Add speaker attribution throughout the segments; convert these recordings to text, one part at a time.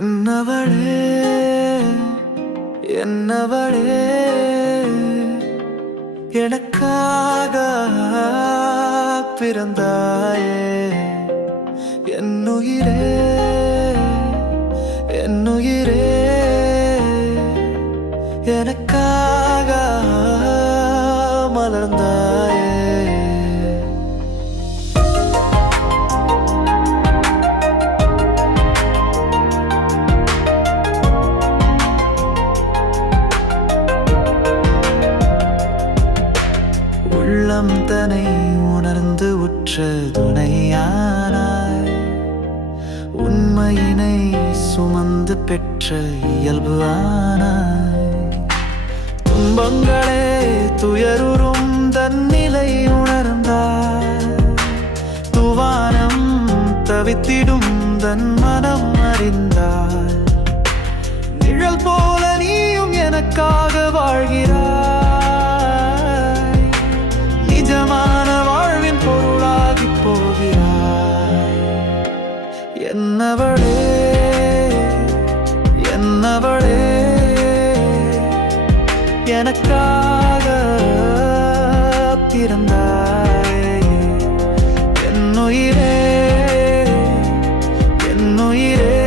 Speaker 1: என்னவளே? என்னவளே? எனக்காக பிறந்தாயே? என்னுயிரே? என்னுயிரே? எனக்காக உள்ளம் தனை உணர்ந்து உற்ற துணையானாய். உண்மையினை சுமந்து பெற்ற இயல்பு ஆனாய். துன்பங்களே துயருறும் தன்னிலை உணர்ந்தாய். துவானம் தவித்திடும் தன் மனம் அறிந்த எனக்காக பிறந்தாய். என்னுயிரே என்னுயிரே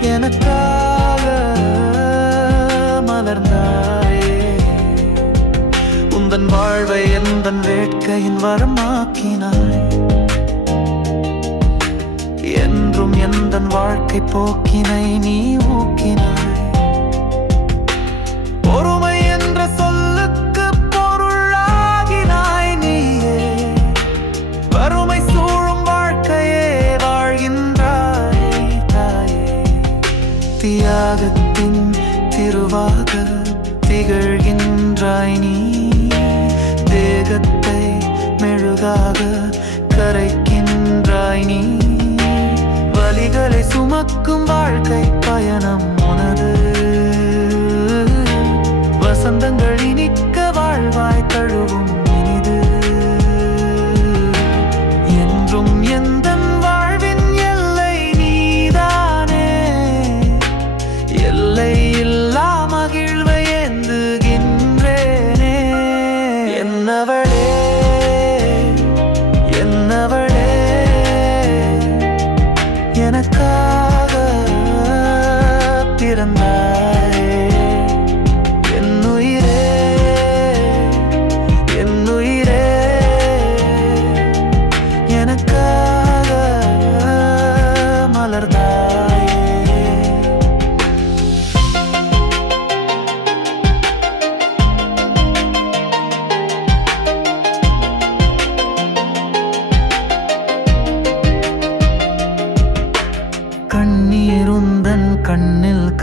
Speaker 1: எனக்காக மலர்ந்தாயே. உந்தன் வாழ்வை எந்தன் வேட்கையின் வரமாக்கினாய். என்றும் எந்தன் வாழ்க்கை போக்கினை நீ திகழ்கின்றாய் நீ தேகத்தை மெழுகாக கரைக்கின்றாய் நீ வலிகளை சுமக்கும் வாழ்க்கை பயணம் உனது.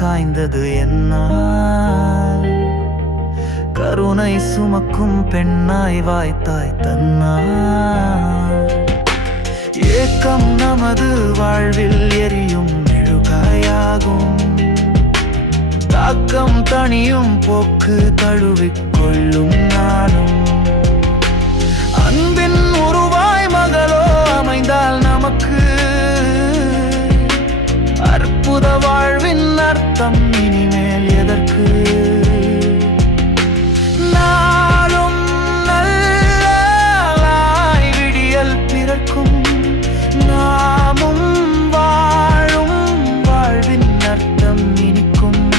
Speaker 1: காய்ந்தது என்ன கருணை சுமக்கும் பெண்ணாய் வாய்த்தாய் தன்னாய் ஏக்கம் நமது வாழ்வில் எரியும் மெழுகாயாகும். தாக்கம் தனியும் போக்கு தழுவிக் கொள்ளும் நாளும் அன்பின் உருவாய் மகளோ அமைந்தால் நமக்கு அற்புத வாழ்வின் அர்த்தம் இனிமேல் எதற்கு? நாளும் நல்லாய் விடியல் பிறக்கும். நாமும் வாழும் வாழ்வின் அர்த்தம் இனிக்கும்.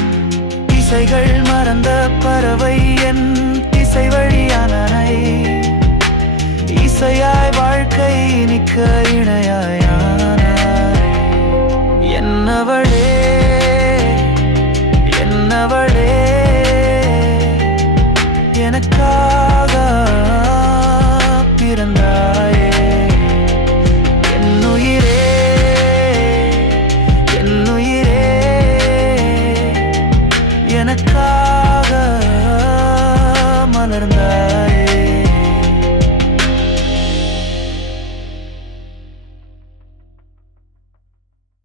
Speaker 1: திசைகள் மறந்த பறவை என் திசை வழியானனை. இசையாய் வாழ்க்கை இனிக்க இணையாயான என்னவளே? என்னவளே? எனக்காக பிறந்தாயே? என்னுயிரே? என்னுயிரே? எனக்காக மலர்ந்தாய்.